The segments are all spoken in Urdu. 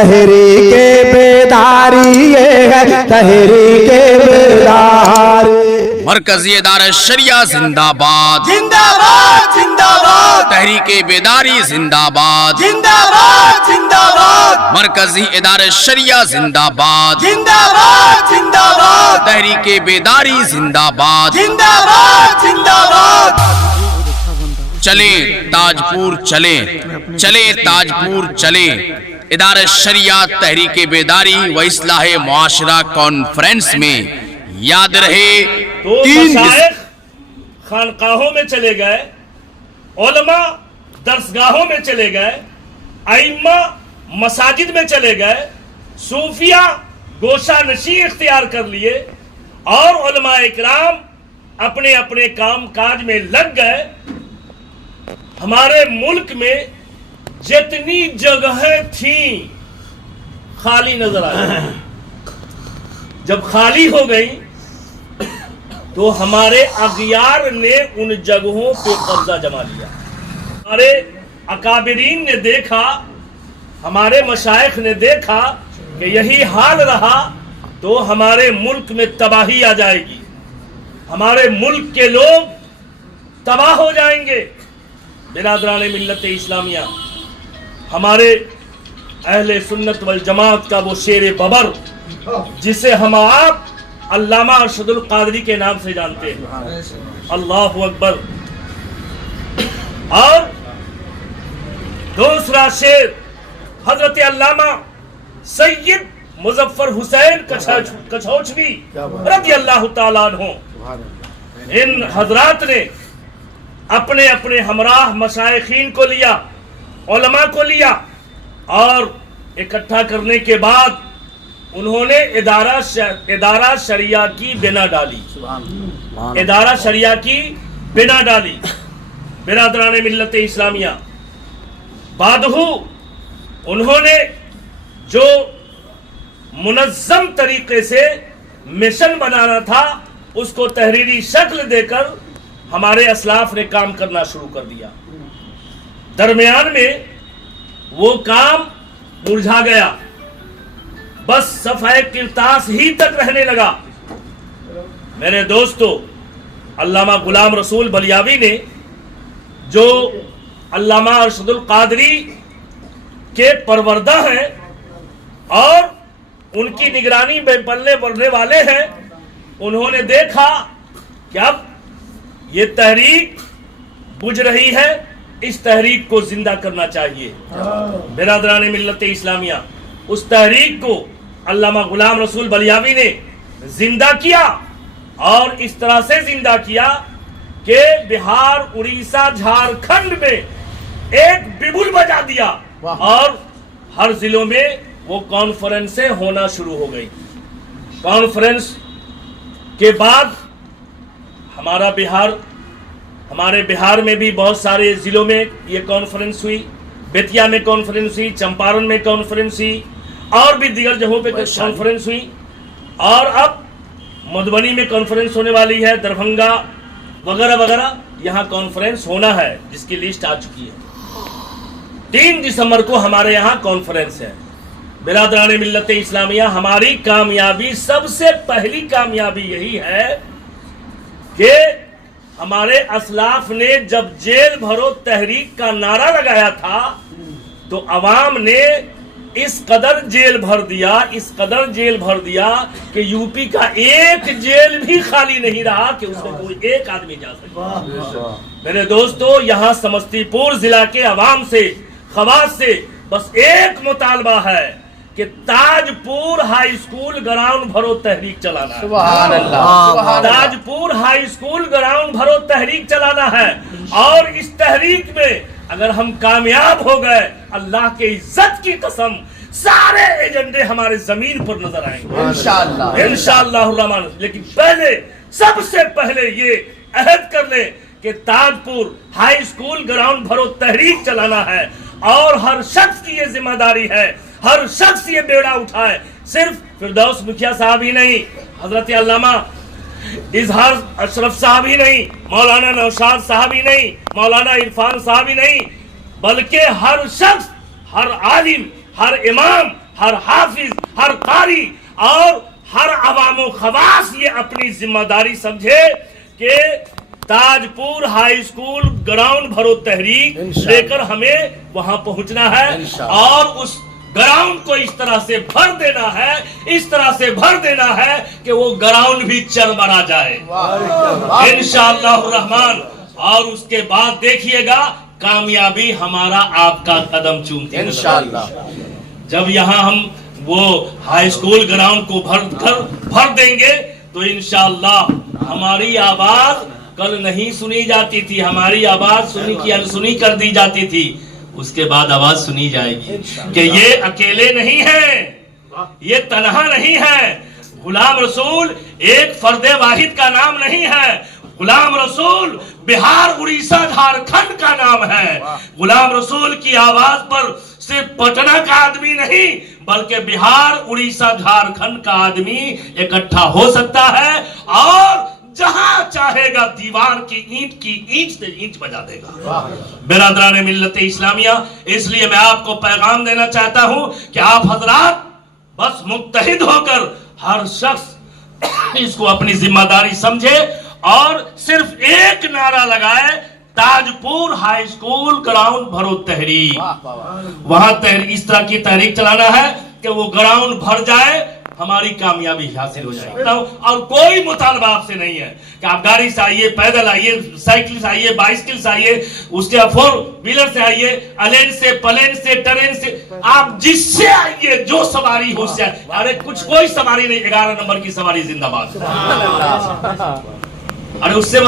تحریک بیداری یہ ہے تحریک بیداری. مرکزی ادارہ شریعہ زندہ باد، زندہ باد زندہ باد تحریک بیداری زندہ باد، زندہ باد زندہ باد مرکزی ادارہ شریعہ زندہ باد، زندہ باد زندہ باد تحریک بیداری زندہ باد. زندہ باد زندہ باد. چلیں تاجپور چلیں، چلیں تاجپور چلیں. ادارہ شریعہ تحریک بیداری و اصلاح معاشرہ کانفرنس میں یاد رہے تو 3 مشائخ خانقاہوں میں چلے گئے، علماء درسگاہوں میں چلے گئے، ائمہ مساجد میں چلے گئے، صوفیہ گوشہ نشین اختیار کر لیے، اور علماء اکرام اپنے اپنے کام کاج میں لگ گئے. ہمارے ملک میں جتنی جگہیں تھیں خالی نظر آئی. جب خالی ہو گئی تو ہمارے اغیار نے ان جگہوں پہ قبضہ جما لیا. ہمارے اکابرین نے دیکھا، ہمارے مشائخ نے دیکھا کہ یہی حال رہا تو ہمارے ملک میں تباہی آ جائے گی، ہمارے ملک کے لوگ تباہ ہو جائیں گے. برادران ملت اسلامیہ، ہمارے اہل سنت والجماعت کا وہ شیر ببر جسے ہم آپ علامہ ارشد القادری کے نام سے جانتے ہیں، اللہ اکبر. اور دوسرا شیر حضرت علامہ سید مظفر حسین کچھوچوی رضی اللہ تعالیٰ عنہ. ان حضرات نے اپنے اپنے ہمراہ مشائخین کو لیا، علماء کو لیا، اور اکٹھا کرنے کے بعد انہوں نے ادارہ شریعہ کی بنا ڈالی، ادارہ شریعہ کی بنا ڈالی. برادران ملت اسلامیہ، بعدہو انہوں نے جو منظم طریقے سے مشن بنانا تھا اس کو تحریری شکل دے کر ہمارے اسلاف نے کام کرنا شروع کر دیا. درمیان میں وہ کام مرجھا گیا، بس صفحہ کرتاس ہی تک رہنے لگا. میرے دوستو، علامہ غلام رسول بلیاوی نے جو علامہ ارشد القادری کے پروردہ ہیں اور ان کی نگرانی میں پلنے بڑھنے والے ہیں، انہوں نے دیکھا کہ اب یہ تحریک بجھ رہی ہے، اس تحریک کو زندہ کرنا چاہیے. برادران ملت اسلامیہ، اس تحریک کو علامہ غلام رسول بلیاوی نے زندہ کیا، اور اس طرح سے زندہ کیا کہ بہار، اڑیسہ، جھارکھنڈ میں ایک بگل بجا دیا، اور ہر ضلعوں میں وہ کانفرنسیں ہونا شروع ہو گئی. کانفرنس کے بعد ہمارے بہار میں بھی بہت سارے ضلعوں میں یہ کانفرنس ہوئی. بیتیا میں کانفرنس ہوئی، چمپارن میں کانفرنس ہوئی، اور بھی دیگر جگہوں پہ کانفرنس ہوئی، اور اب مدھبنی میں کانفرنس ہونے والی ہے، دربھنگا وغیرہ وغیرہ یہاں کانفرنس ہونا ہے، جس کی لسٹ آ چکی ہے. 3 دسمبر کو ہمارے یہاں کانفرنس ہے. برادران ملت اسلامیہ، ہماری کامیابی، سب سے پہلی کامیابی یہی ہے کہ ہمارے اسلاف نے جب جیل بھرو تحریک کا نعرہ لگایا تھا تو عوام نے اس قدر جیل بھر دیا، اس قدر جیل بھر دیا کہ یو پی کا ایک جیل بھی خالی نہیں رہا کہ اس میں کوئی ایک آدمی جا سکے. میرے دوستو، یہاں سمستی پور ضلع کے عوام سے، خواص سے بس ایک مطالبہ ہے کہ تاجپور ہائی اسکول گراؤنڈ بھرو تحریک چلانا ہے. سبحان اللہ. تاجپور ہائی اسکول گراؤنڈ بھرو تحریک چلانا ہے، اور اس تحریک میں اگر ہم کامیاب ہو گئے، اللہ کے عزت کی قسم، سارے ایجنڈے ہمارے زمین پر نظر آئیں گے انشاءاللہ الرحمن. لیکن سب سے پہلے یہ عہد کر لیں کہ تاجپور ہائی اسکول گراؤنڈ بھرو تحریک چلانا ہے، اور ہر شخص کی یہ ذمہ داری ہے، ہر شخص یہ بیڑا اٹھائے. صرف فردوس مکھیا صاحب ہی نہیں، حضرت علامہ اظہار اشرف صاحب ہی نہیں، مولانا نوشاد صاحب ہی نہیں، مولانا عرفان صاحب ہی نہیں، بلکہ ہر شخص، ہر عالم، ہر امام، ہر حافظ، ہر قاری اور ہر عوام و خواص یہ اپنی ذمہ داری سمجھے کہ تاج پور ہائی اسکول گراؤنڈ بھرو تحریک لے کر ہمیں وہاں پہنچنا ہے اور اس گراؤنڈ کو اس طرح سے بھر دینا ہے، اس طرح سے بھر دینا ہے کہ وہ گراؤنڈ بھی چرمرا جائے انشاءاللہ الرحمن. اور اس کے بعد دیکھیے گا کامیابی ہمارا آپ کا قدم چومتی انشاءاللہ. جب یہاں ہم وہ ہائی اسکول گراؤنڈ کو بھر دیں گے تو انشاءاللہ ہماری آواز کل نہیں سنی جاتی تھی، ہماری آواز سنی کی انسنی کر دی جاتی تھی، اس کے بعد آواز سنی جائے گی کہ یہ اکیلے نہیں ہیں، یہ تنہا نہیں ہے. غلام رسول ایک فرد واحد کا نام نہیں ہے، غلام رسول بہار، اڑیسہ، جھارکھنڈ کا نام ہے. غلام رسول کی آواز پر صرف پٹنہ کا آدمی نہیں بلکہ بہار، اڑیسہ، جھارکھنڈ کا آدمی اکٹھا ہو سکتا ہے اور جہاں چاہے گا دیوار کی اینٹ سے اینٹ بجا دے گا. برادران ملت اسلامیہ، اس لیے میں آپ کو پیغام دینا چاہتا ہوں کہ آپ حضرات بس متحد ہو کر ہر شخص اس کو اپنی ذمہ داری سمجھے اور صرف ایک نعرہ لگائے، تاج پور ہائی اسکول گراؤنڈ بھرو تحریک. وہاں اس طرح کی تحریک چلانا ہے کہ وہ گراؤنڈ بھر جائے، ہماری کامیابی حاصل ہو جائے. اور کوئی مطالبہ آپ سے نہیں ہے کہ آپ گاڑی سے آئیے، پیدل آئیے، سائیکل سے آئیے، بائسکل سے آئیے، اس کے فور ویلر سے آئیے، الین سے، پلین سے، ٹرین سے، آپ جس سے آئیے، جو سواری ہو سے آئیے. ارے کچھ کوئی سواری نہیں، 11 نمبر کی سواری زندہ باد. ارے اس سے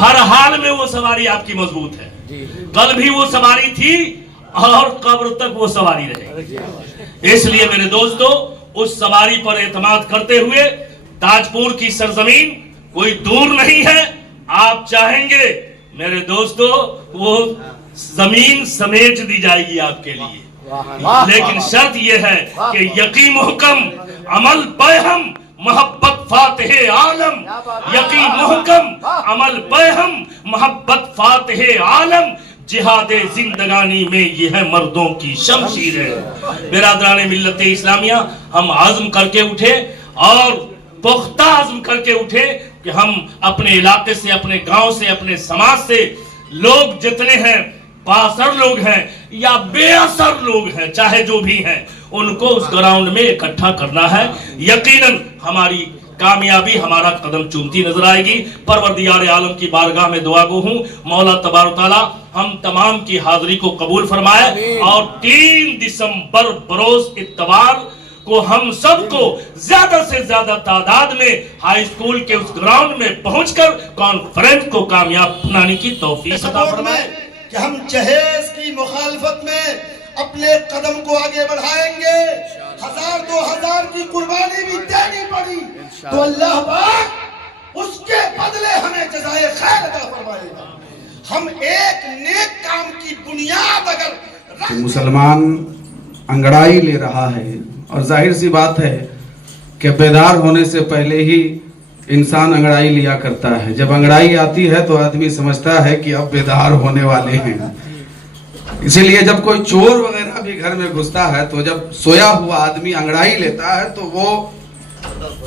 ہر حال میں وہ سواری آپ کی مضبوط ہے. کل بھی وہ سواری تھی اور قبر تک وہ سواری رہے. اس لیے میرے دوستو، اس سواری پر اعتماد کرتے ہوئے تاج پور کی سرزمین کوئی دور نہیں ہے. آپ چاہیں گے میرے دوستو وہ زمین سمیٹ دی جائے گی آپ کے لیے، لیکن شرط یہ ہے کہ یقین محکم، عمل بہم، محبت فاتح عالم. یقین محکم، عمل بہم، محبت فاتح عالم. جہاد زندگانی میں یہ ہے مردوں کی شمشیر ہے. برادران ملت اسلامیہ، ہم عزم کر کے اٹھے اور پختہ عزم کر کے اٹھے کہ ہم اپنے علاقے سے، اپنے گاؤں سے، اپنے سماج سے لوگ جتنے ہیں، بااثر لوگ ہیں یا بے اثر لوگ ہیں، چاہے جو بھی ہیں، ان کو اس گراؤنڈ میں اکٹھا کرنا ہے. یقیناً ہماری کامیابی ہمارا قدم چومتی نظر آئے گی. پروردگار عالم کی بارگاہ میں دعا گو ہوں، مولا تبارک تعالی ہم تمام کی حاضری کو قبول فرمائے اور 3 دسمبر بروز اتوار کو ہم سب کو زیادہ سے زیادہ تعداد میں ہائی اسکول کے اس گراؤنڈ میں پہنچ کر کانفرنس کو کامیاب بنانے کی توفیق عطا فرمائے. کہ ہم جہیز کی مخالفت میں اپنے قدم کو آگے بڑھائیں گے. 1000-2000 کی قربانی بھی دینی پڑی تو اللہ پاک اس کے بدلے ہمیں جزائے خیر عطا فرمائے گا. ہم ایک نیک کام کی بنیاد اگر مسلمان انگڑائی لے رہا ہے، اور ظاہر سی بات ہے کہ بیدار ہونے سے پہلے ہی انسان انگڑائی لیا کرتا ہے. جب انگڑائی آتی ہے تو آدمی سمجھتا ہے کہ اب بیدار ہونے والے ہیں. اسی لیے جب کوئی چور وغیرہ بھی گھر میں گھستا ہے تو جب سویا ہوا آدمی انگڑائی لیتا ہے تو وہ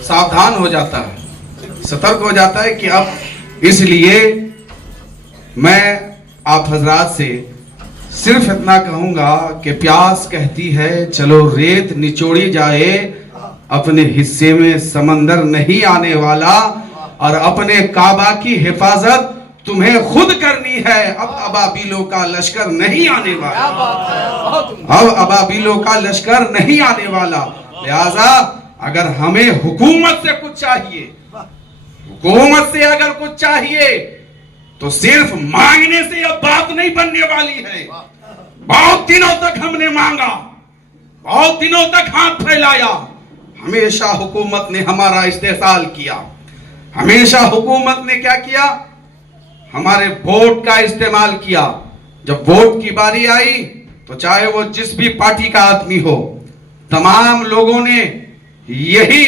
ساودھان ہو جاتا ہے، سترک ہو جاتا ہے کہ اب. اس لیے میں آپ حضرات سے صرف اتنا کہوں گا کہ پیاس کہتی ہے چلو ریت نچوڑی جائے، اپنے حصے میں سمندر نہیں آنے والا، اور اپنے کعبہ کی حفاظت تمہیں خود کرنی ہے. اب ابابیلوں کا لشکر نہیں آنے والا، اب ابابیلوں کا لشکر نہیں آنے والا. لہذا اگر ہمیں حکومت سے کچھ چاہیے، حکومت سے اگر کچھ چاہیے تو صرف مانگنے سے یہ بات نہیں بننے والی ہے. بہت دنوں تک ہم نے مانگا، بہت دنوں تک ہاتھ پھیلایا، ہمیشہ حکومت نے ہمارا استحصال کیا. ہمیشہ حکومت نے کیا کیا؟ ہمارے ووٹ کا استعمال کیا. جب ووٹ کی باری آئی تو چاہے وہ جس بھی پارٹی کا آدمی ہو، تمام لوگوں نے یہی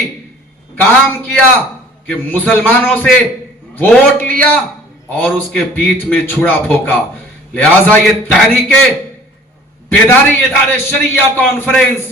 کام کیا کہ مسلمانوں سے ووٹ لیا اور اس کے پیٹھ میں چھڑا پھونکا. لہٰذا یہ تحریک بیداری ادارے شریعہ کانفرنس